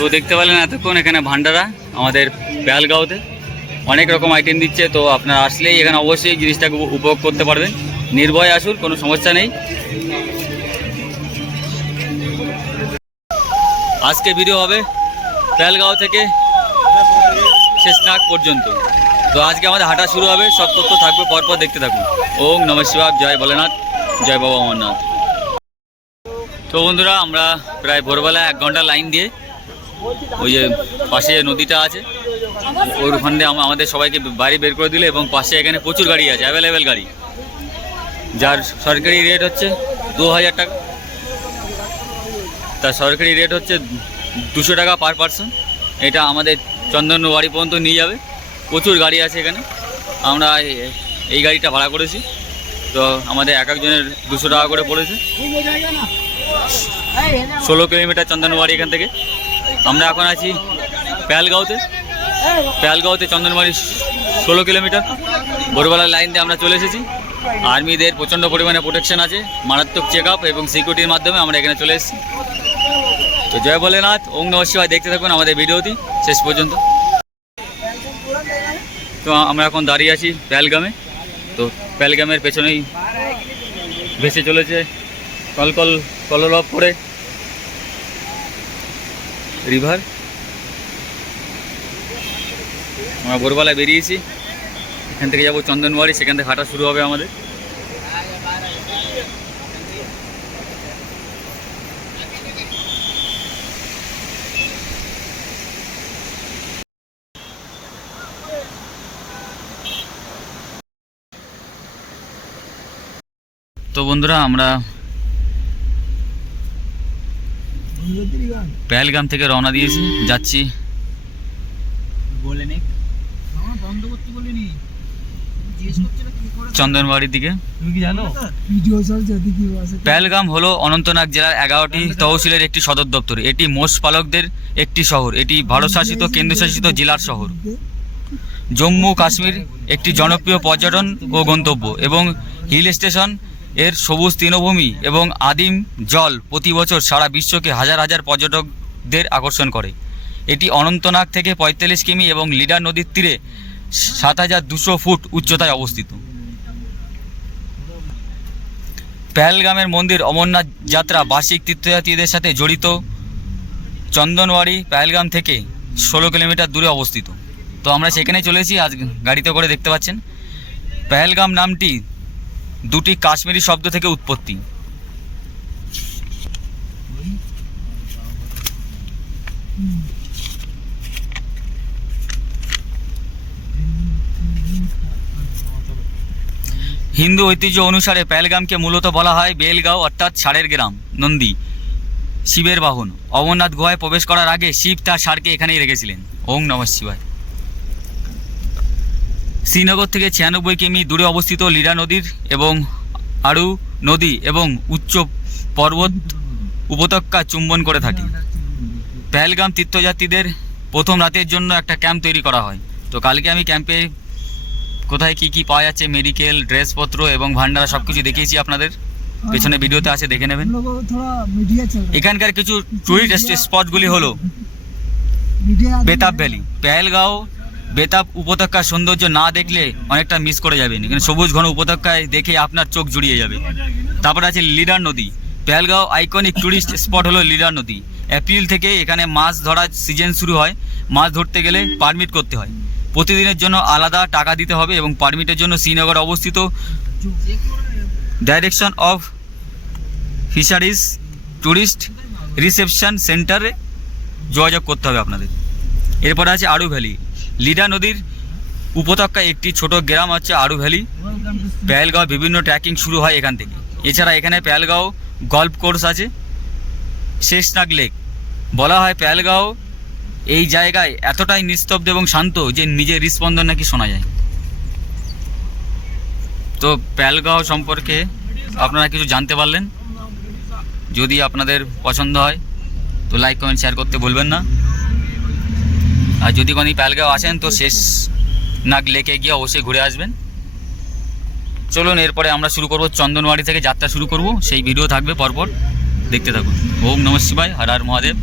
তো দেখতে পেলেন এতক্ষণ এখানে ভান্ডারা আমাদের পেহেলগাঁওতে অনেক রকম আইটেম দিচ্ছে। তো আপনারা আসলেই এখানে অবশ্যই জিনিসটাকে উপভোগ করতে পারবেন। নির্ভয়ে আসুন, কোনো সমস্যা নেই। আজকে ভিডিও হবে পেহেলগাঁও থেকে শেষনাগ পর্যন্ত। তো আজকে আমাদের হাঁটা শুরু হবে, সব তথ্য থাকবে, পরপর দেখতে থাকুন। ওম নমঃ শিবায়, জয় ভোলেনাথ, জয় বাবা অমরনাথ। তো বন্ধুরা, আমরা প্রায় ভোরবেলা 1 ঘন্টা লাইন দিয়ে ওই যে পাশে নদীটা আছে ওইখান দিয়ে আমাদের সবাইকে বাড়ি বের করে দিলে, এবং পাশে এখানে প্রচুর গাড়ি আছে, অ্যাভেলেবেল গাড়ি, যার সরকারি রেট হচ্ছে 2000 টাকা। তার সরকারি রেট হচ্ছে 200 টাকা পার পারসন। এটা আমাদের চন্দনবাড়ি পর্যন্ত নিয়ে যাবে। প্রচুর গাড়ি আছে এখানে। আমরা এই গাড়িটা ভাড়া করেছি, তো আমাদের এক একজনের 200 টাকা করে পড়েছে। 16 কিলোমিটার চন্দনবাড়ি এখান থেকে। আমরা এখন আছি পেহেলগাঁওতে চন্দনবাড়ি 16 কিলোমিটার। ভোরবেলার লাইন দিয়ে আমরা চলে এসেছি। আর্মিদের প্রচণ্ড পরিমাণে প্রোটেকশন আছে, মারাত্মক চেক আপ এবং সিকিউরিটির মাধ্যমে আমরা এখানে চলে এসেছি। তো জয় ভোলেনাথ, ওম নমঃ শিবায়। দেখতে থাকুন আমাদের ভিডিওটি শেষ পর্যন্ত। তো আমরা এখন দাঁড়িয়ে আছি পেহেলগামে। তো পেহেলগামের পেছনেই ভেসে চলেছে কলরব করে রিভার। আমরা ভোরবেলায় বেরিয়েছি, এখান থেকে যাবো চন্দনবাড়ি, সেখান থেকে হাঁটা শুরু হবে আমাদের। তো বন্ধুরা, আমরা পেহেলগাম থেকে রওনা দিয়েছি, যাচ্ছি চন্দনবাড়ির দিকে। পেহেলগাম হলো অনন্তনাগ জেলার 11টি তহসিলের একটি সদর দপ্তর। এটি মোষ পালকদের একটি শহর। এটি ভারতশাসিত কেন্দ্রশাসিত জেলার শহর। জম্মু কাশ্মীর একটি জনপ্রিয় পর্যটন ও গন্তব্য এবং হিল স্টেশন। এর সবুজ তৃণভূমি এবং আদিম জল প্রতি বছর সারা বিশ্বকে হাজার হাজার পর্যটকদের আকর্ষণ করে। এটি অনন্তনাগ থেকে 45 কিমি এবং লিডার নদীর তীরে 7200 ফুট উচ্চতায় অবস্থিত। পেহেলগামের মন্দির অমরনাথ যাত্রা বার্ষিক তীর্থযাত্রীদের সাথে জড়িত। চন্দনবাড়ি পেহেলগাম থেকে 16 কিলোমিটার দূরে অবস্থিত। তো আমরা সেখানে চলেছি আজ গাড়িতে করে, দেখতে পাচ্ছেন। পেহেলগাম নামটি দুটি কাশ্মীরি শব্দ থেকে উৎপত্তি। হিন্দু ঐতিহ্য অনুসারে পেহেলগামকে মূলত বলা হয় বেলগাঁও, অর্থাৎ ষাঁড়ের গ্রাম। নন্দী শিবের বাহন। অমরনাথ গুহায় প্রবেশ করার আগে শিব তার ষাঁড়কে এখানেই রেখেছিলেন। ওম নমঃ শিবায়। শ্রীনগর থেকে 96 কিমি দূরে অবস্থিত লিডার নদীর এবং আড়ু নদী এবং উচ্চ পর্বত উপত্যকা চুম্বন করে থাকে। পেহেলগাম তীর্থযাত্রীদের প্রথম রাতের জন্য একটা ক্যাম্প তৈরি করা হয়। তো কালকে আমি ক্যাম্পে কোথায় কি পাওয়া যাচ্ছে, মেডিকেল, ড্রেসপত্র এবং ভান্ডারা সব কিছু দেখিয়েছি আপনাদের। পেছনে ভিডিওতে আছে, দেখে নেবেন। এখানকার কিছু টুরিস্ট স্পটগুলি হলো বেতাব ভ্যালি। পেহেলগাঁও বেতাব উপত্যকার সৌন্দর্য না দেখলে অনেকটা মিস করে যাবেন। এখানে সবুজ ঘন উপত্যকায় দেখে আপনার চোখ জুড়িয়ে যাবে। তারপরে আছে লিডার নদী। পেহেলগাঁও আইকনিক টুরিস্ট স্পট হলো লিডার নদী। এপ্রিল থেকে এখানে মাছ ধরার সিজন শুরু হয়। মাছ ধরতে গেলে পারমিট করতে হয়। প্রতিদিনের জন্য আলাদা টাকা দিতে হবে এবং পারমিটের জন্য শ্রীনগর অবস্থিত direction of fisheries tourist reception সেন্টারে যোগাযোগ করতে হবে আপনাদের। এরপরে আছে আড়ু ভ্যালি। লিডার নদীর উপত্যকায় একটি ছোট গ্রাম হচ্ছে আড়ু ভ্যালি। পেহেলগাঁও বিভিন্ন ট্রেকিং শুরু হয় এখান থেকে। এছাড়া এখানে পেহেলগাঁও গল্ফ কোর্স আছে। শেষনাগ লেক। বলা হয় পেহেলগাঁও এই জায়গায় এতটাই নিস্তব্ধ এবং শান্ত যে নিজের হৃদস্পন্দন নাকি শোনা যায়। তো পেহেলগাঁও সম্পর্কে আপনারা কিছু জানতে পারলেন। যদি আপনাদের পছন্দ হয় তো লাইক, কমেন্ট, শেয়ার করতে ভুলবেন না। আর যদি কোনো পেহেলগাঁও আসেন তো শেষনাগ লেকে গিয়ে অবশ্যই ঘুরে আসবেন। চলুন, এরপরে আমরা শুরু করব চন্দনবাড়ি থেকে যাত্রা শুরু করব। সেই ভিডিও থাকবে পরপর, দেখতে থাকুন। ওম নমঃ শিবায়, হর হর মহাদেব।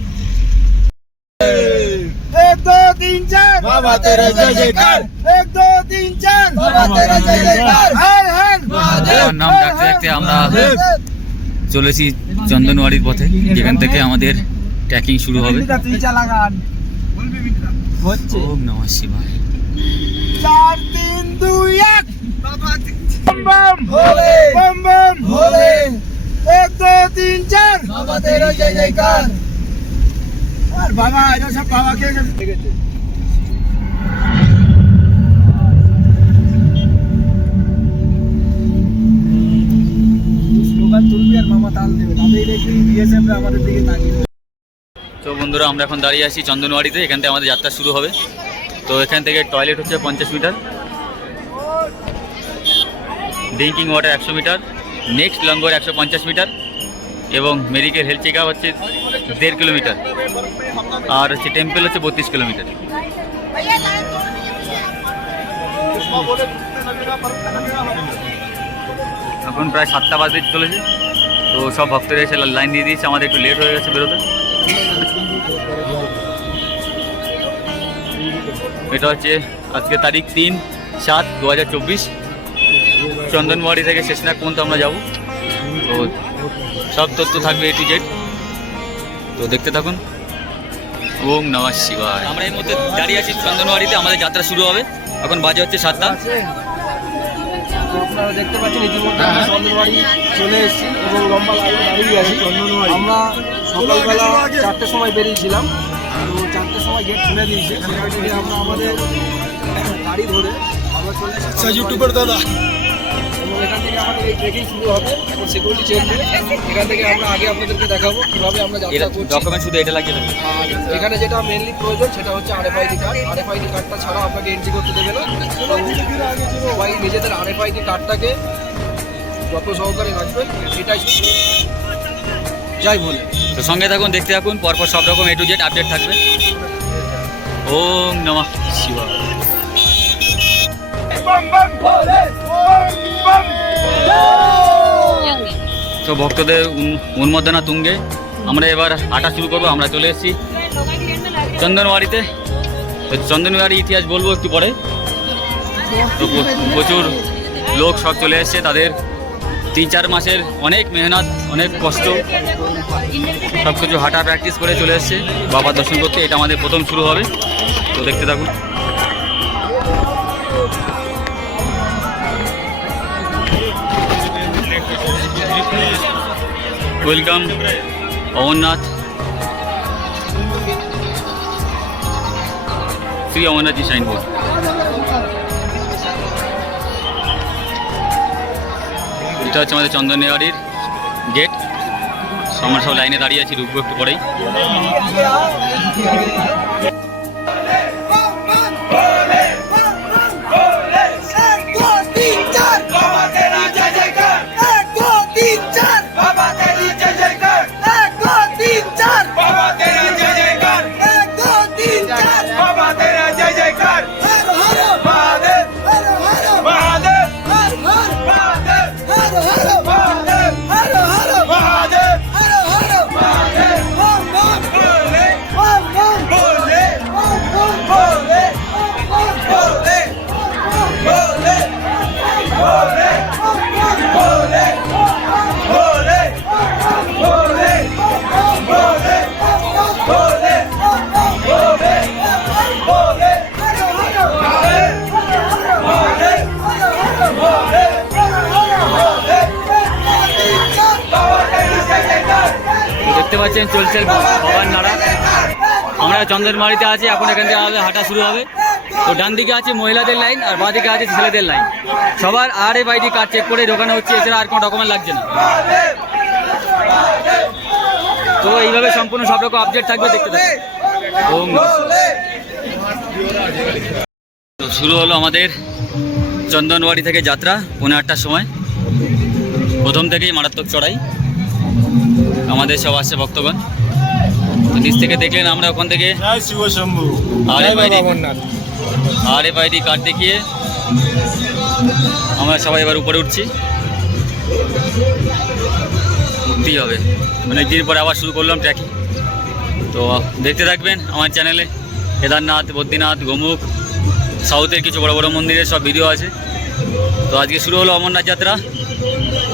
एक दो तीन चार बाबा तेरा जय जयकार। एक दो तीन चार बाबा तेरा जय जयकार। हर हर বাবার নাম ডাকতে ডাকতে আমরা চলেছি চন্দনওয়াড়ির পথে, যেখান থেকে আমাদের ট্রেকিং শুরু হবে। তুই চালা গান হচ্ছে। ওম নমঃ শিবায়। 4 3 2 1 बम बम भोले बम बम भोले। 1 2 3 4 बाबा तेरा जय जयकार। और बाबा ऐसा सब बाबा के স্লোগান তুলবি আর মামা তাল দেবে, তাতেই দেখবি বিএসএফ আমাদের দিকে তাকিয়ে। তো বন্ধুরা, আমরা এখন দাঁড়িয়ে আছি চন্দনওয়াড়িতে। এখান থেকে আমাদের যাত্রা শুরু হবে। তো এখান থেকে টয়লেট হচ্ছে 50 metre, drinking water 100 metre, next langar 150 metre এবং মেডিকেল হেলথ চেক আপ হচ্ছে 1.5 কিলোমিটার, আর হচ্ছে টেম্পল হচ্ছে 32 কিলোমিটার। এখন প্রায় 7টা বাজতে চলেছে। তো সব ভক্তরা এসে লাইন দিয়ে দিয়েছে, আমাদের একটু লেট হয়ে গেছে বেরোতে। এটা হচ্ছে আজকে তারিখ 3/7/2024। চন্দনওয়াড়ি থেকে শেষনাগ পর্যন্ত আমরা যাব। তো সব তথ্য থাকবে A to Z, তো দেখতে থাকুন। ওম নমঃ শিবায়। আমরা এই মুহূর্তে দাঁড়িয়ে আছি চন্দনওয়াড়িতে, আমাদের যাত্রা শুরু হবে। এখন বাজে হচ্ছে 7টা। আপনারা দেখতে পাচ্ছেন ইতিমধ্যে আমরা চন্দনওয়াড়ি চলে এসেছি এবং লম্বা লাইনে দাঁড়িয়ে আছি। আমরা সকালবেলা 4টের সময় বেরিয়েছিলাম, তো 4টের সময় গেট খুলে দিয়েছে। সেখান থেকে আমরা আমাদের গাড়ি ধরে আমরা চলে এসেছি ইউটিউবের দাদা, এবং এখান থেকে আমাদের এই ট্রেকিং শুরু হবে। এখন সিকিউরিটি চেক করে এখান থেকে আমরা আগে আপনাদেরকে দেখাবো কীভাবে আমরা যাত্রা করছি। ডকুমেন্ট শুধু এটা লাগিয়ে দেবেন। আর এখানে যেটা মেনলি প্রয়োজন সেটা হচ্ছে RFID কার্ড। RFID কার্ডটা ছাড়া আপনাকে এন্ট্রি করতে দেবে না। সবাই নিজেদের RFID কার্ডটাকে যত সহকারে রাখবেন, এটাই যাই বলে। তো সঙ্গে থাকুন, দেখতে থাকুন, পরপর সব রকম A to Z আপডেট থাকবে। ওম নমঃ শিবায়। তো ভক্তদের উন্মোদনা তুঙ্গে আমরা এবার হাঁটা শুরু করবো। আমরা চলে এসেছি চন্দনওয়াড়িতে। তো চন্দনওয়াড়ি ইতিহাস বলবো একটু পরে। তো প্রচুর লোক সব চলে এসছে, তাদের 3-4 মাসের অনেক মেহনত, অনেক কষ্ট, সব কিছু হাঁটা প্র্যাকটিস করে চলে এসছে বাবার দর্শন করতে। এটা আমাদের প্রথম শুরু হবে, তো দেখতে থাকুন। Welcome Amarnath, Shri Amarnathji signboard. এটা হচ্ছে আমাদের চন্দনওয়াড়ির গেট। আমরা সব লাইনে দাঁড়িয়ে আছি, ঢুকবো একটু পরেই। দেখতে পাচ্ছেন চলছে বাবার নাড়া। আমরা চন্দনওয়াড়িতে আছি, এখন এখান থেকে আমাদের হাঁটা শুরু হবে। তো ডান দিকে আছে মহিলাদের লাইন আর বাঁ দিকে আছে ছেলেদের লাইন। সবার RFID কার্ড চেক করে ঢোকানো হচ্ছে, এছাড়া আর কোনো ডকুমেন্ট লাগছে না। তো এইভাবে সম্পূর্ণ সব রকম আপডেট থাকবে, দেখতে থাকবে। তো শুরু হলো আমাদের চন্দনওয়াড়ি থেকে যাত্রা 8:30টার সময়। প্রথম থেকেই মারাত্মক চড়াই, আমাদের সব আসছে ভক্তগণ। তো নিচ থেকে দেখলেন আমরা ওখান থেকে RFID কার্ড দেখিয়ে আমরা সবাই এবার উপরে উঠছি। উঠতেই হবে, অনেকদিন পরে আবার শুরু করলাম ট্রেকিং। তো দেখতে থাকবেন আমার চ্যানেলে। কেদারনাথ, বদ্রীনাথ, গোমুখ, সাউথের কিছু বড় বড় মন্দিরের সব ভিডিও আছে। তো আজকে শুরু হলো অমরনাথ যাত্রা।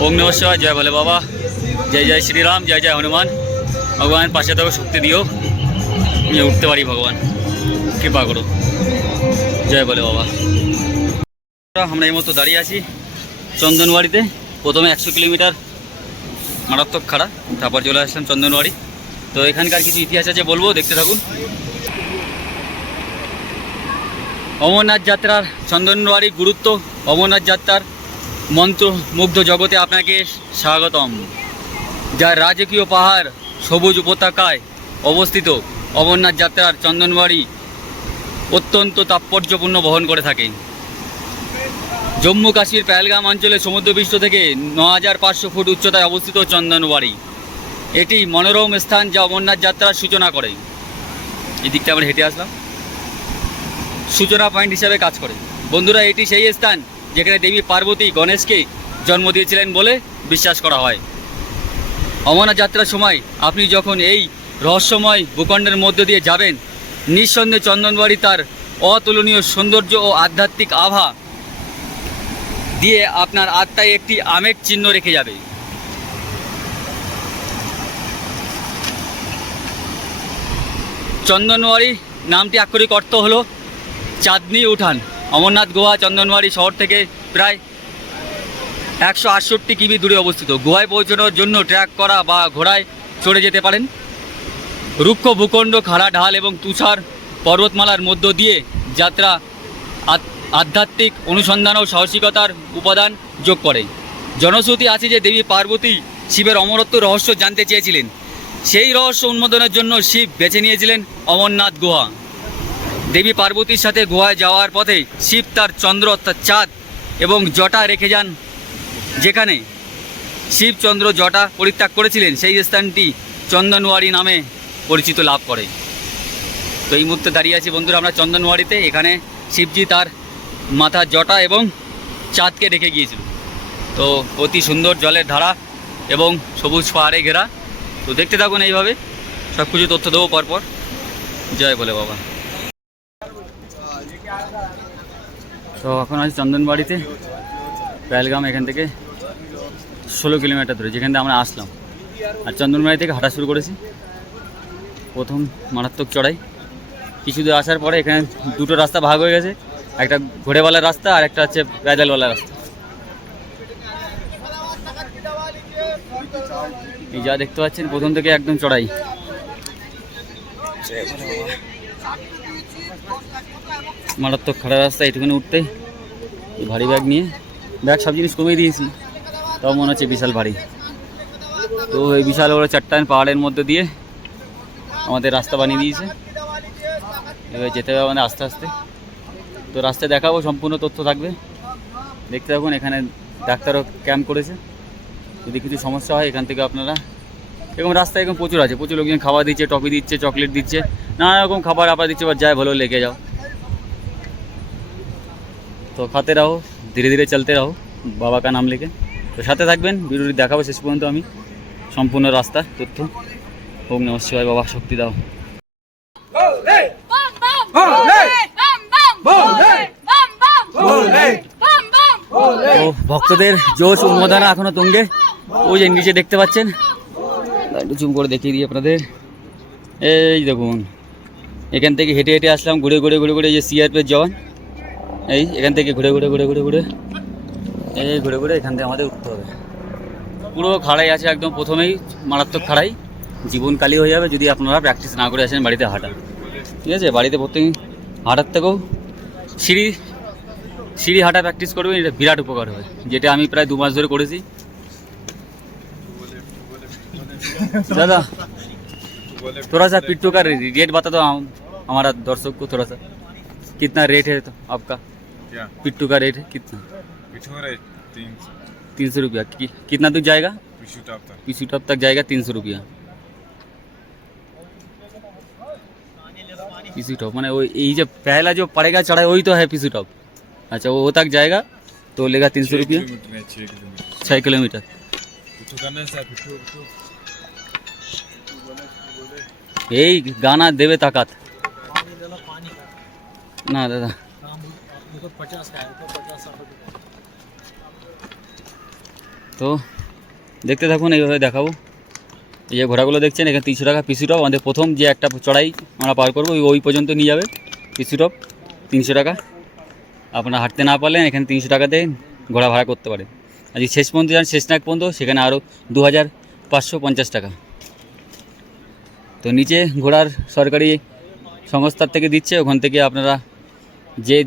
ওম নমঃ শিবায়, জয় বলে বাবা, জয় জয় শ্রীরাম, জয় জয় হনুমান। ভগবান পাশে থেকে শক্তি দিও, আমি উঠতে পারি, ভগবান কৃপা করো, জয় বলে বাবা। আমরা এই মতো দাঁড়িয়ে আছি চন্দনওয়াড়িতে। প্রথমে 100 কিলোমিটার মারাত্মক খাড়া, তারপর চলে আসলাম চন্দনওয়াড়ি। তো এখানকার কিছু ইতিহাস আছে বলবো, দেখতে থাকুন। অমরনাথ যাত্রার চন্দনওয়াড়ি গুরুত্ব। অমরনাথ যাত্রার মন্ত্রমুগ্ধ জগতে আপনাকে স্বাগতম। যার রাজকীয় পাহাড় সবুজ উপত্যকায় অবস্থিত অমরনাথ যাত্রার চন্দনওয়াড়ি অত্যন্ত তাৎপর্যপূর্ণ বহন করে থাকে। জম্মু কাশ্মীর পেহেলগাম অঞ্চলে সমুদ্রপৃষ্ঠ থেকে 9500 ফুট উচ্চতায় অবস্থিত চন্দনওয়াড়ি এটি মনোরম স্থান যা অমরনাথ যাত্রার সূচনা করে। এই দিকটা আমরা হেঁটে আসলাম, সূচনা পয়েন্ট হিসাবে কাজ করে। বন্ধুরা, এটি সেই স্থান যেখানে দেবী পার্বতী গণেশকে জন্ম দিয়েছিলেন বলে বিশ্বাস করা হয়। অমরনাথ যাত্রার সময় আপনি যখন এই রহস্যময় ভূখণ্ডের মধ্য দিয়ে যাবেন, নিঃসন্দেহে চন্দনওয়াড়ি তার অতুলনীয় সৌন্দর্য ও আধ্যাত্মিক আভা দিয়ে আপনার আত্মায় একটি আমেজ চিহ্ন রেখে যাবে। চন্দনওয়াড়ি নামটি আক্ষরিক অর্থ হলো চাঁদনি উঠান। অমরনাথ গুহা চন্দনওয়াড়ি শহর থেকে প্রায় 168 কিমি দূরে অবস্থিত। গুহায় পৌঁছানোর জন্য ট্রেক করা বা ঘোড়ায় চড়ে যেতে পারেন। রুক্ষ ভূখণ্ড, খাড়া ঢাল এবং তুষার পর্বতমালার মধ্য দিয়ে যাত্রা আধ্যাত্মিক অনুসন্ধান ও সাহসিকতার উপাদান যোগ করে। জনশ্রুতি আছে যে দেবী পার্বতী শিবের অমরত্ব রহস্য জানতে চেয়েছিলেন। সেই রহস্য উন্মোচনের জন্য শিব বেছে নিয়েছিলেন অমরনাথ গুহা। দেবী পার্বতীর সাথে গুহায় যাওয়ার পথে শিব তার চন্দ্র অর্থাৎ চাঁদ এবং জটা রেখে যান। যেখানে শিব চন্দ্র জটা পরিত্যাগ করেছিলেন সেই স্থানটি চন্দনওয়াড়ি নামে পরিচিত লাভ করে। তো এই মুহূর্তে দাঁড়িয়ে আছি বন্ধুরা আমরা চন্দনওয়াড়িতে। এখানে শিবজি তার মাথার জটা এবং চাঁদকে রেখে গিয়েছিল। তো অতি সুন্দর জলের ধারা এবং সবুজ পাহাড়ে ঘেরা। তো দেখতে থাকুন, এইভাবে সব কিছু তথ্য দেবো পরপর। জয় বলে বাবা। তো এখন আছি চন্দনওয়াড়িতে। পেহেলগাম এখান থেকে 16 কিলোমিটার দূরে, যেখান থেকে আমরা আসলাম। আর চন্দনওয়াড়ি থেকে হাঁটা শুরু করেছি। প্রথম মারাত্মক চড়াই। কিছু দূর আসার পরে এখানে দুটো রাস্তা ভাগ হয়ে গেছে, একটা ঘোড়েওয়ালার রাস্তা আর একটা হচ্ছে প্যাডেলওয়ালার রাস্তা। এই যা দেখতে পাচ্ছেন প্রথম থেকে একদম চড়াই। মারাত্মক খাড়া রাস্তা। এইটুখানে উঠতে ভারী ব্যাগ নিয়ে, ব্যাগ সব জিনিস কমিয়ে দিয়েছি, তাও মনে হচ্ছে বিশাল ভারী। তো এই বিশাল বড় চাট্টান পাহাড়ের মধ্যে দিয়ে আমাদের রাস্তা বানিয়ে দিয়েছে। এবার যেতে হবে আমাদের আস্তে আস্তে। তো রাস্তায় দেখাবো, সম্পূর্ণ তথ্য থাকবে, দেখতে থাকুন। এখানে ডাক্তারও ক্যাম্প করেছে, যদি কিছু সমস্যা হয় এখান থেকে আপনারা, এরকম রাস্তায় এরকম প্রচুর আছে, প্রচুর লোকজন খাবার দিচ্ছে, টফি দিচ্ছে, চকলেট দিচ্ছে, নানা রকম খাবার আপা দিচ্ছে, বা যায় ভালো লেগে যাও। তো খাতে রাহো, ধীরে ধীরে চলতে রাহো, বাবা কা নাম লিখে। তো সাথে থাকবেন, ভিডিওটি দেখাবো শেষ পর্যন্ত আমি সম্পূর্ণ রাস্তা তথ্য। ওম নমঃ শিবায়, বাবা শক্তি দাও। ও ভক্তদের জোশ উন্মোদনা এখনো তুঙ্গে। ওই যে নিচে দেখতে পাচ্ছেন, একটু জুম করে দেখিয়ে দিই আপনাদের। এই দেখুন, এখান থেকে হেঁটে হেঁটে আসলাম, ঘুরে ঘুরে ঘুরে ঘুরে, যে সিআরপিএফ জওয়ান, এই এখান থেকে ঘুরে ঘুরে ঘুরে ঘুরে ঘুরে এই ঘুরে ঘুরে এখান থেকে আমাদের উঠতে হবে। পুরো খাড়াই আছে একদম, প্রথমেই মারাত্মক খাড়াই। জীবন কালি হয়ে যাবে যদি আপনারা প্র্যাকটিস না করে আসেন বাড়িতে হাঁটা। ঠিক আছে, বাড়িতে প্রত্যেক হাঁটার থেকেও সিঁড়ি হাঁটা প্র্যাকটিস করবেন, এটা বিরাট উপকার হয়, যেটা আমি প্রায় 2 মাস ধরে করেছি। दादा थोड़ा सा पिट्ठू का रेट बता दो हमारा दर्शक को थोड़ा सा, कितना रेट है तो आपका? क्या पिट्ठू का रेट है कितना? पिट्ठू रेट 300 रुपया। कितना दूर जाएगा? पिछू टॉप तक जाएगा 300 रुपया। पिछू टॉप माने वो ये जो पहला जो पड़ेगा चढ़ाई वही तो है पिछू टॉप। अच्छा, वो तक जाएगा तो लेगा 300 रुपया। 6 किलोमीटर। এই গানা দেবে তাকাত না দাদা। তো দেখতে থাকুন, এইভাবে দেখাবো। এই যে ঘোড়াগুলো দেখছেন, এখানে 300 টাকা পিসি টপ। আমাদের প্রথম যে একটা চড়াই আমরা পার করবো ওই পর্যন্ত নিয়ে যাবে পিসি টপ 300 টাকা। আপনারা হাঁটতে না পারলেন এখানে 300 টাকাতে ঘোড়া ভাড়া করতে পারেন। আর যদি শেষ পর্যন্ত যান, শেষ নাগ পর্যন্ত, সেখানে আরও 2550 টাকা। তো নিচে ঘোড়ার সরকারি সংস্থার থেকে দিচ্ছে, ওখান থেকে আপনারা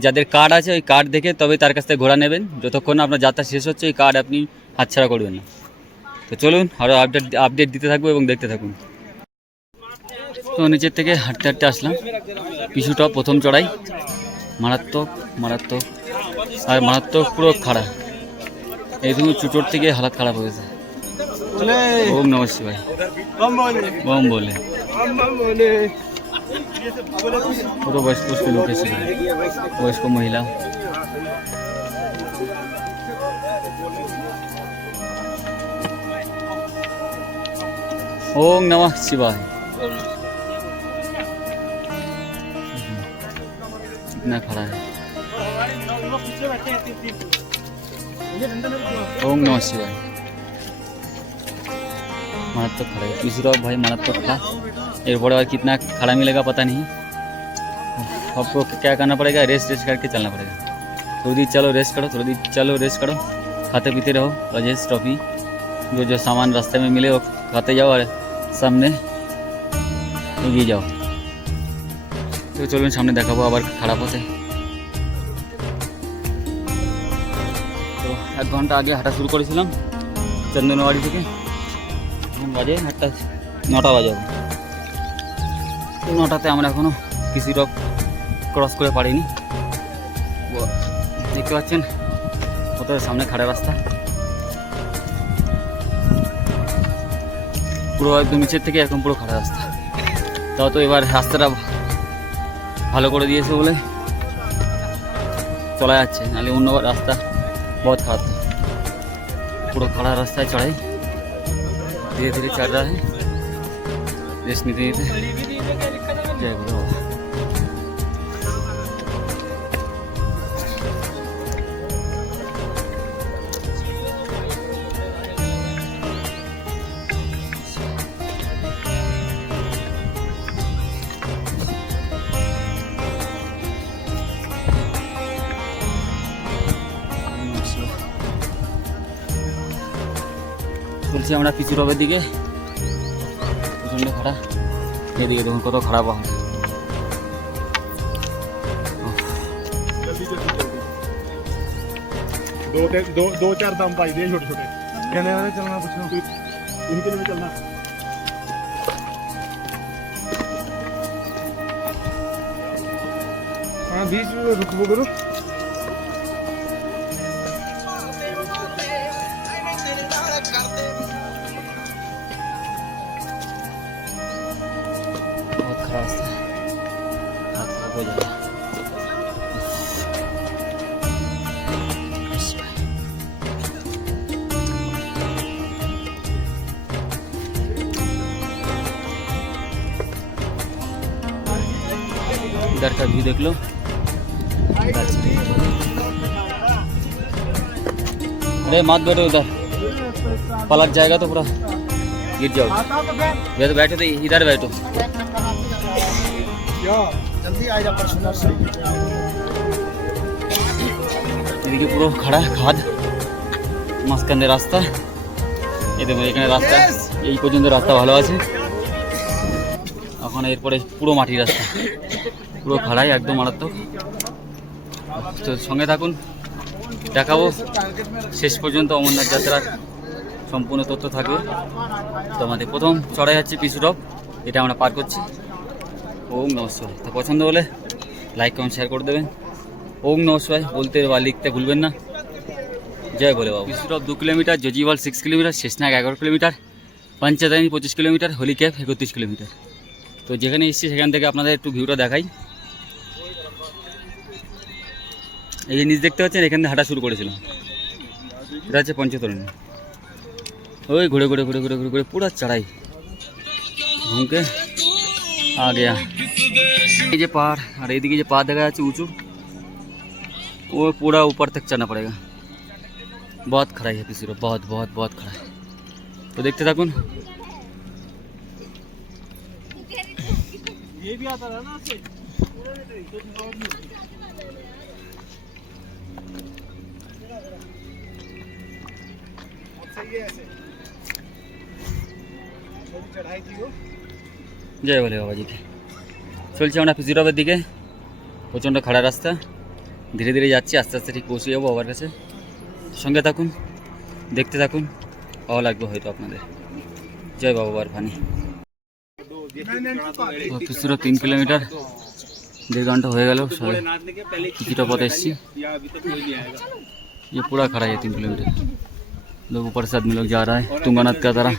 যাদের কার্ড আছে ওই কার্ড দেখে তবে তার কাছ থেকে ঘোড়া নেবেন। যতক্ষণ না আপনার যাত্রা শেষ হচ্ছে ওই কার্ড আপনি হাতছাড়া করবেন না। তো চলুন আরও আপডেট দিতে থাকবো এবং দেখতে থাকুন। তো নিচের থেকে হাঁটতে হাঁটতে আসলাম পিছু টপ প্রথম চড়াই। মারাত্মক মারাত্মক আর মারাত্মক, পুরো খাড়া। এই তুমি চুচোর থেকে হালাত খারাপ হয়েছে। ওম নমঃ শিবায়, ওম বলে পুরো বয়স্ক লোক এসেছিল, বয়স্ক মহিলা। ओम नमः शिवाय। कितना खड़ा है। ओम नमः शिवाय। मारात्मक खड़ा है तीसरा भाई, मारात्मक खड़ा। एयरपोर्ट और कितना खड़ा मिलेगा पता नहीं। आपको क्या करना पड़ेगा, रेस्ट करके चलना पड़ेगा। थोड़ी देर चलो रेस्ट करो, थोड़ी देर चलो रेस्ट करो, खाते पीते रहो। लजेज टॉफी जो सामान रास्ते में मिले वो खाते जाओ और সামনে এগিয়ে যাও। তো চলুন সামনে দেখাবো আবার খারাপ হতে। তো 1 ঘন্টা আগে হাঁটা শুরু করেছিলাম চন্দনবাড়ি থেকে। এখন বাজে 9টা বাজে। 9টাতে আমরা এখনো পিসি টপ ক্রস করে পারিনি। দেখতে পাচ্ছেন কত সামনে খাড়া রাস্তা, পুরো একদম নিচের থেকে একদম পুরো খাড়া রাস্তা। তাও তো এবার রাস্তাটা ভালো করে দিয়েছে বলে চলা যাচ্ছে, নাহলে অন্য রাস্তা বহুত খারাপ। পুরো খাড়া রাস্তায় চড়াই, ধীরে ধীরে চড় রা है, রেস্ট নিতে নিতে। জয় গুরু বাবা। চলছি আমরা পিছু টপের দিকে, প্রচন্ড খাড়া। এদিকে দেখুন কত খারাপ পাহাড়। दो चार दम पाई दिए छोटे छोटे। कहने वाले चलना पूछो, इनके लिए चलना। हाँ बीच में रुकबो करो। बहुत खराब रास्ता है, हाथ खराब हो जाएगा। इधर का व्यू देख लो। अरे मत बैठो उधर, पलट जाएगा तो पूरा गिर जाओ। ये तो बैठो, तो इधर बैठो। जल्दी आ जा पर्सनल से। এদিকে পুরো খাড়া খাদ, মাঝখানে রাস্তা। এই দেখুন এখানে রাস্তা এই পর্যন্ত রাস্তা ভালো আছে। এখন এরপরে পুরো মাটির রাস্তা, পুরো খাড়াই একদম মারাত্মক। তো সঙ্গে থাকুন, দেখাবো শেষ পর্যন্ত অমরনাথ যাত্রার সম্পূর্ণ তথ্য থাকবে। তো আমাদের প্রথম চড়াই হচ্ছে পিছু টপ, এটা আমরা পার করছি। ওম নমঃ শিবায়। তো পছন্দ হলে লাইক কমেন্ট শেয়ার করে দেবেন। ওম নমঃ শিবায় বলতে বা লিখতে ভুলবেন না। জয় ভোলে বাবু। Pissu top 2 kilometre, Zojiwal 6 kilometre, Sheshnag 11 kilometre, Panchtarni 25 kilometre, holy cave 31 kilometre. তো যেখানে এসেছি সেখান থেকে আপনাদের একটু ভিউটা দেখাই। এই যে নিচ দেখতে পাচ্ছেন, এখান থেকে হাঁটা শুরু করেছিলাম। এটা হচ্ছে পঞ্চতরণী। ওই ঘুরে ঘুরে ঘুরে ঘুরে ঘুরে ঘুরে পুরো চড়াই ঘুমকে आ गया এই যে পাহাড় আর এইদিকে যে পাহাড় দেখা যাচ্ছে উঁচু वो पूरा ऊपर तक चढ़ना पड़ेगा बहुत खड़ा है पिछुरा बहुत बहुत बहुत खड़ा है तो देखते থাকুন ये भी आता है ना से सही है ऐसे थोड़ी चढ़ाई थी वो জয় বলে বাবাজিকে চলছে আমরা পিছুরাবের দিকে প্রচণ্ড খাড়া রাস্তা ধীরে ধীরে যাচ্ছি আস্তে আস্তে ঠিক পৌঁছে যাবো বাবার কাছে সঙ্গে থাকুন দেখতে থাকুন ভালো লাগবে হয়তো আপনাদের জয় বাবা বারফানি পিছুরা 3 কিলোমিটার 1.5 घंटा हो गया কিছুটা পথ এসেছি ये पूरा खड़ा है 3 किलोमीटर लोग ऊपर से आदमी लोग जा रहा है तुंगानाथ का तरह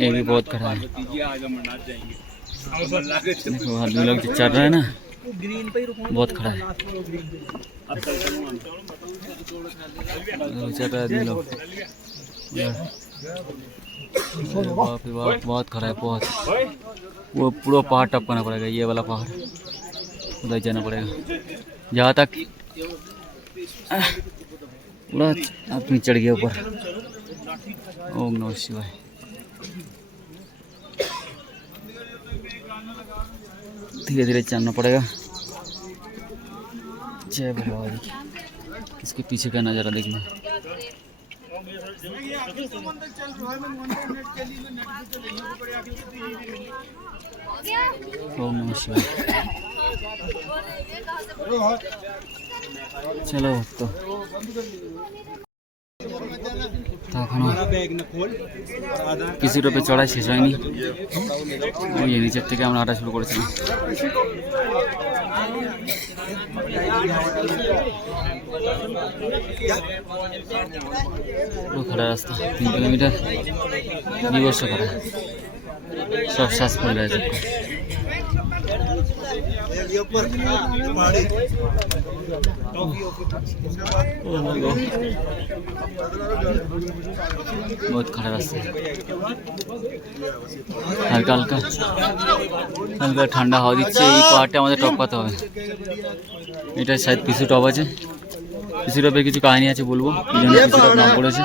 ये भी बहुत खड़ा है देखो आदमी लोग जो चल रहा है ना बहुत खड़ा है चल रहा है आदमी लोग बाप रे बाप बहुत खड़ा है बहुत वो पूरा पहाड़ टपकाना पड़ेगा ये वाला पहाड़ उधर जाना पड़ेगा जहाँ तक पूरा आदमी चढ़ गया ऊपर ओम नमः शिवाय धीरे धीरे चलना पड़ेगा जय बाबा जी इसके पीछे का नज़ारा देखना ओम नमः शिवाय चलो तो किसी पे चढ़ाई शेष হয়নি ওই নিচের থেকে আমরা হাঁটা শুরু করেছিলাম পুরো খাড়া রাস্তা 3 কিলোমিটার বিবর্ষ করা সব শ্বাস পড়ে গেছে बहुत खड़ा रास्ता হালকা হালকা হালকা ঠান্ডা হাওয়া দিচ্ছে এই পাহাড়টা আমাদের টপকাতে হবে এটা শায়দ পিছু টপ আছে পিছু টপের কিছু কাহিনী আছে বলবো কি যেন পিছু টপ নাম পড়েছে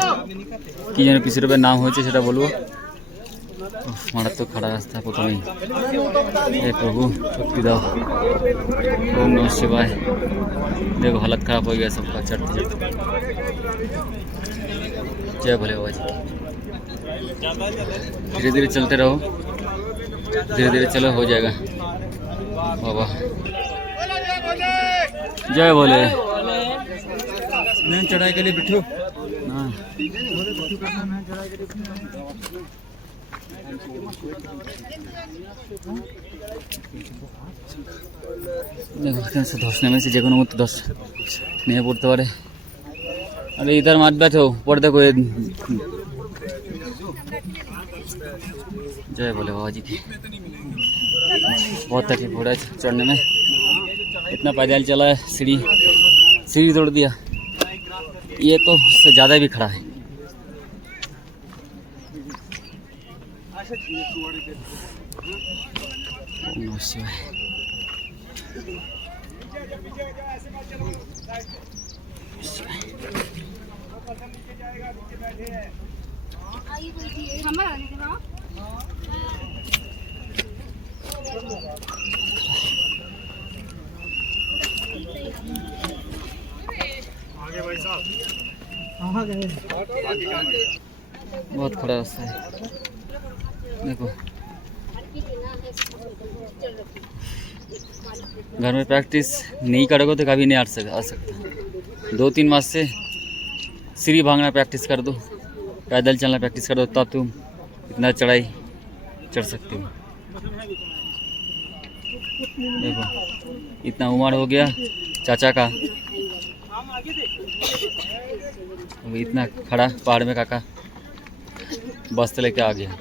কি যেন পিছু টপের নাম হয়েছে সেটা বলবো মারাত্মক খাড়া রাস্তা প্রথমেই हे प्रभु शक्ति दाओ ओम नमः शिवाय देखो हालत खराब हो गया सबका चढ़ते चढ़ते जय भोले बाबा जी धीरे धीरे चलते रहो धीरे धीरे चलो हो जाएगा बाबा जय भोले मैं चढ़ाई के लिए बिठो हाँ देखो এখানে से धस নেমেছে যে কোনো মতো ধস নিয়ে পড়তে পারে अरे इधर मत बैठो ऊपर देखो जय बोले बाबा जी की बहुत तकलीफ हो रहा है चढ़ने में इतना पैदल चला है सीढ़ी तोड़ दिया ये तो उससे ज़्यादा भी खड़ा है ओम शिवाय आगे भाई साहब बहुत खड़ा रास्ता है देखो घर में प्रैक्टिस नहीं करोगे तो कभी नहीं आ सकता 2-3 मास से सीढ़ी भागना प्रैक्टिस कर दो पैदल चलना प्रैक्टिस कर दो तब तुम इतना चढ़ाई चढ़ सकते हो देखो इतना उम्र हो गया चाचा का अभी इतना खड़ा पहाड़ में काका बस लेके आ गया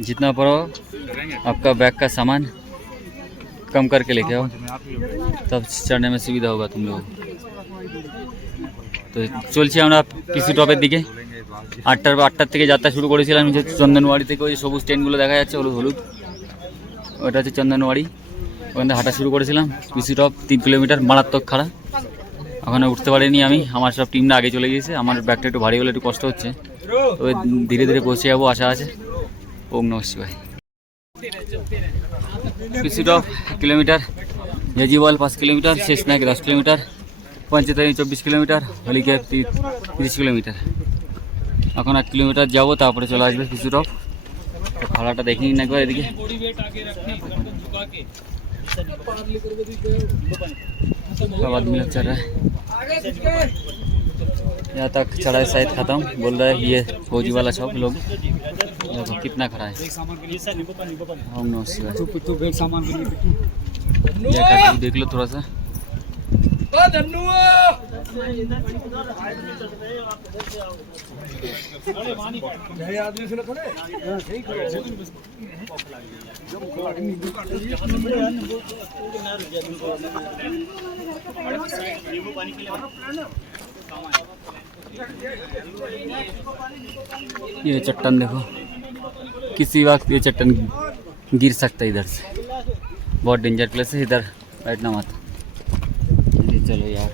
जितना पड़ो आपका बैग का सामान कम करके लेके आओ, तब चढ़ने में सुविधा होगा तुम लोगों को। তো চলছি আমরা পিসি টপের দিকে। আটটার থেকে যাত্রা শুরু করেছিলাম যে চন্দনওয়াড়ি থেকে, ওই সবুজ ট্রেনগুলো দেখা যাচ্ছে হলুদ হলুদ, ওটা হচ্ছে চন্দনওয়াড়ি। ওখান থেকে হাঁটা শুরু করেছিলাম। পিসি টপ 3 কিলোমিটার, মারাত্মক খাড়া, ওখানে উঠতে পারিনি আমি, আমার সব টিমরা আগে চলে গিয়েছে। আমার ব্যাগটা একটু ভারী হলে একটু কষ্ট হচ্ছে, তবে ধীরে ধীরে পৌঁছে যাবো আশা আছে। ওম নমঃ শিবায়। Pissu top 1 kilometre, Zojiwal 5 kilometre, Sheshnag 10 kilometre, Panchtarni 24 kilometre, holy cave 30 kilometre. এখন 1 কিলোমিটার যাবো, তারপরে চলে আসবে পিসি টপ। তো খাড়াটা দেখে নিন একবার এদিকে। सब आदमी लोग चढ़ रहा है, यहाँ तक चढ़ाई शायद खत्म। बोल रहा है ये फौजी वाला सब लोग, देखो कितना खड़ा है। ओम नमः शिवाय। देख लो थोड़ा सा। ये चट्टान देखो, किसी वक्त ये चट्टान गिर सकता है इधर से, बहुत डेंजर प्लेस है, इधर बैठना मत। चलो यार,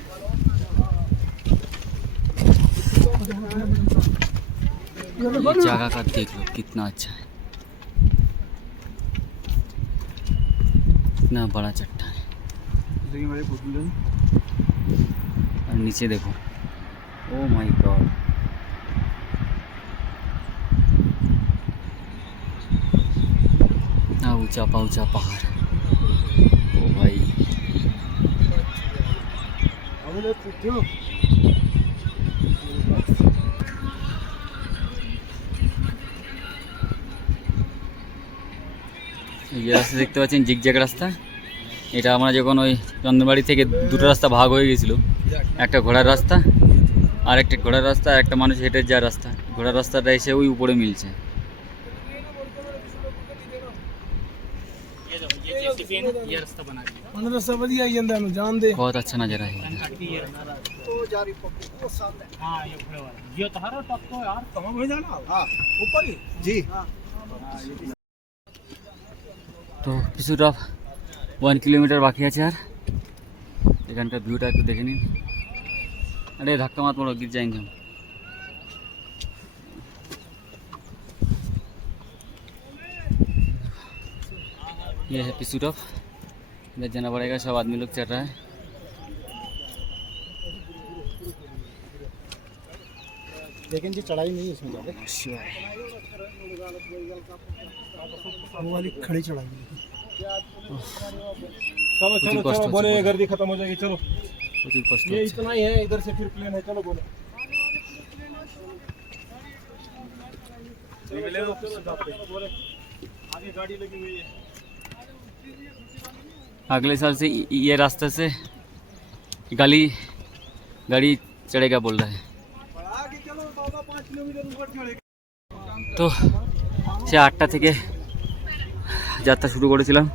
ये जगह का देख लो कितना अच्छा है, इतना बड़ा चट्टान है। और नीचे देखो, ओ माय गॉड, ऊंचा ऊंचा पहाड़, ओ भाई। এই রাস্তা দেখতে পাচ্ছেন জিগজ্যাগ রাস্তা। এটা আমরা যখন ওই চন্দনবাড়ি থেকে দুটো রাস্তা ভাগ হয়ে গেছিল, একটা ঘোড়ার রাস্তা আর একটা ঘোড়ার রাস্তা, আর একটা মানুষ হেঁটে যাওয়ার রাস্তা। ঘোড়ার রাস্তাটা এসে ওই উপরে মিলছে। ये रास्ता बना दिया, रास्ता बढ़िया ही जंदा में जान दे, बहुत अच्छा नज़ारा है। तो जारी पकड़ सामने, हां ये खड़े वाला ये तो हर टप तो यार कहां में जाना, हां ऊपर ही जी। তো পিসি টপ 1 কিলোমিটার বাকি আছে আর। এখানকার ভিউটা একটু দেখে নিন। अरे धक्का मत मारो, गिर जाएंगे हम। ये है पिसू टॉप, इधर जाना पड़ेगा, सब आदमी लोग चढ़ रहा है। लेकिन जी चढ़ाई नहीं है इसमें ज़्यादा, वो वाली खड़ी चढ़ाई है। चलो चलो चलो बोले, गर्दी खत्म हो जाएगी, चलो ये इतना ही है, इधर से फिर प्लेन है, चलो बोले। आगे गाड़ी लगी हुई है, अगले साल से ये रास्ते से गाड़ी चढ़ेगा बोल रहा है। তো সে 8টা থেকে যাত্রা শুরু করেছিলাম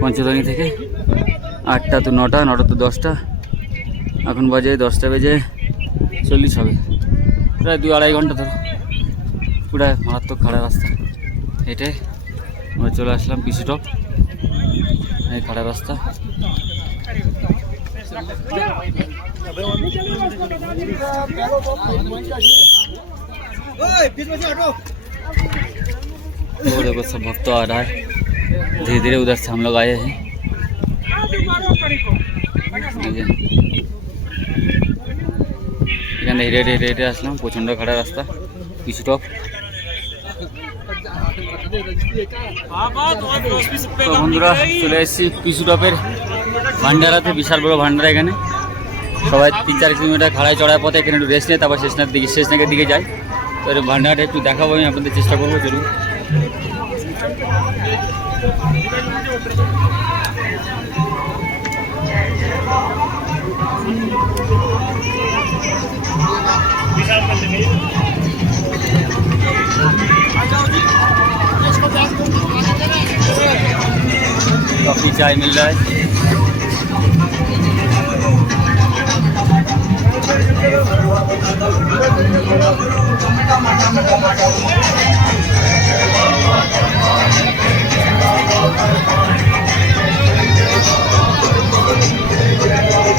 পঞ্চতনী থেকে। 8টা তো 9টা, 9টা তো 10টা, এখন বাজে 10টা বেজে 40 হবে, প্রায় 2-2.5 ঘন্টা ধরো। পুরো মারাত্মক খাড়া রাস্তা, হেঁটে আমরা চলে আসলাম পিসি টপ। এই খাড়া রাস্তা, वो देखो सब भक्त आ रहा है धीरे धीरे। उधर से हम लोग आए हैं, এখানে হেঁটে হেঁটে হেঁটে আসলাম। প্রচণ্ড খাড়া রাস্তা, পিসি টপ। তো বন্ধুরা চলে এসেছি পিসি টপের ভান্ডারাতে, বিশাল বড় ভান্ডারা। এখানে সবাই 3-4 কিলোমিটার খাড়ায় চড়ার পথে এখানে একটু রেস্ট নেয়, তারপর শেষনাগের দিকে যায়। তো ভান্ডারাটা একটু দেখাবো, আমি আপনাদের চেষ্টা করবো, চলুন। कॉफ़ी चाय मिल रहा है।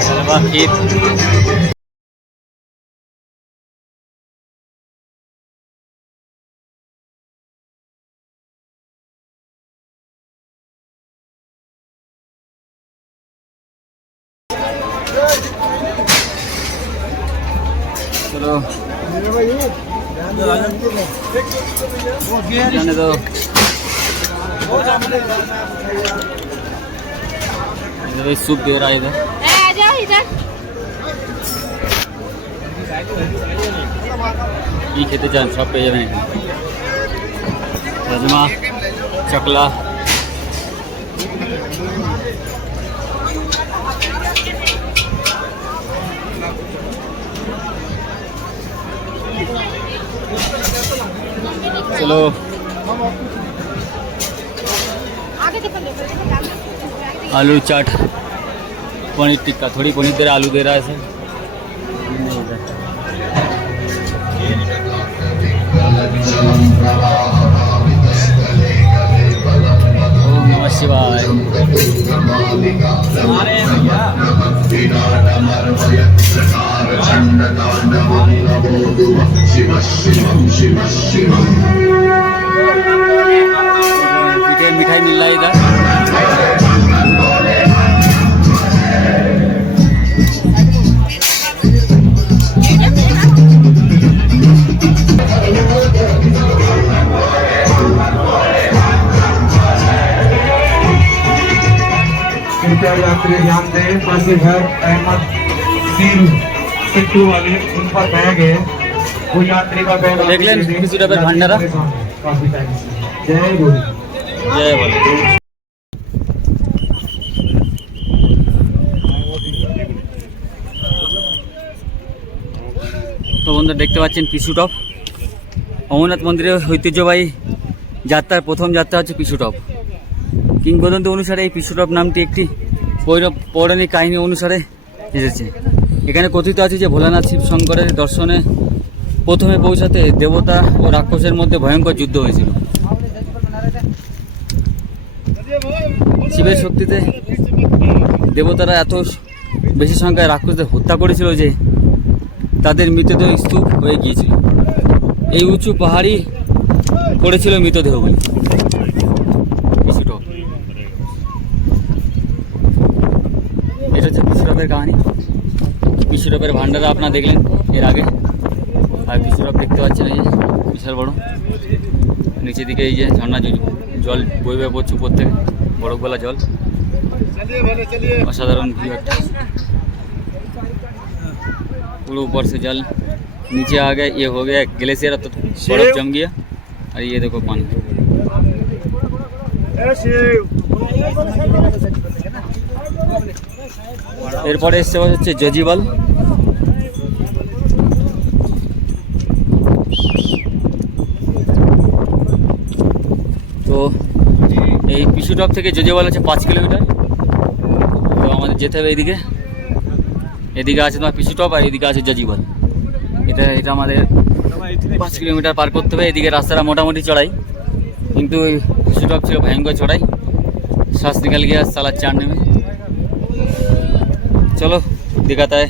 हलवा खीर चलो जाने दो। इधर सूप दे रहा है इधर। ये खेते जान सब पे जाने राजमा चकला चलो आलू चाट पनीर टिक्का थोड़ी पनीर दे रहा आलू दे रहा है सर। ओम नमः शिवाय। मिठाई मिल रहा है इधर। कृपया यात्री ध्यान दें, पासीघर अहमद सिंह पिट्टू वाले उन पर बैग है, वो यात्री का बैग देख लें किसी डब्बे भंडारा। काफी टाइम से। जय गुरु। जय बोले। তো বন্ধুরা দেখতে পাচ্ছেন পিছু টপ অমরনাথ মন্দিরের ঐতিহ্যবাহী যাত্রার প্রথম যাত্রা হচ্ছে পিছু টপ। কিংবদন্তি অনুসারে এই পিছু টপ নামটি একটি পৌরাণিক কাহিনী অনুসারে এসেছে। এখানে কথিত আছে যে ভোলানাথ শিব শঙ্করের দর্শনে প্রথমে পৌঁছাতে দেবতা ও রাক্ষসের মধ্যে ভয়ঙ্কর যুদ্ধ হয়েছিল। শিবের শক্তিতে দেবতারা এত বেশি সংখ্যায় রাক্ষসদের হত্যা করেছিল যে তাদের মৃতদেহ স্তূপ হয়ে গিয়েছিল। এই উঁচু পাহাড়ি পড়েছিল মৃতদেহগুলি। এটা হচ্ছে পিছুটপের কাহিনী। পিছুটপের ভান্ডারা আপনারা দেখলেন এর আগে, আর পিছুটপ দেখতে পাচ্ছেন এই যে বিশাল বড়। নিচের দিকে এই যে ঝর্ণা জল বয়ে পড়ছে উপর থেকে, বরফ গলা জল, असाधारण व्यू একটা। पूरा ऊपर से जल नीचे आ गया, ये हो गया ग्लेशियर, तो बर्फ जम गया। और ये देखो पानी। এরপরে এসছে হচ্ছে জজিবাল। তো এই পিছুটপ থেকে জজিবাল হচ্ছে 5 কিলোমিটার। তো আমাদের যেতে হবে এইদিকে, এদিকে আছে তোমার পিছুটপ আর এদিকে আছে জজিবাল। এটা আমাদের 5 কিলোমিটার পার করতে হবে। এদিকে রাস্তাটা মোটামুটি চড়াই, কিন্তু ওই পিছুটপ ছিল ভয়ঙ্কর চড়াই। শ্বাস নিকাল গিয়া সালা চার নেমে। চলো दिखाता है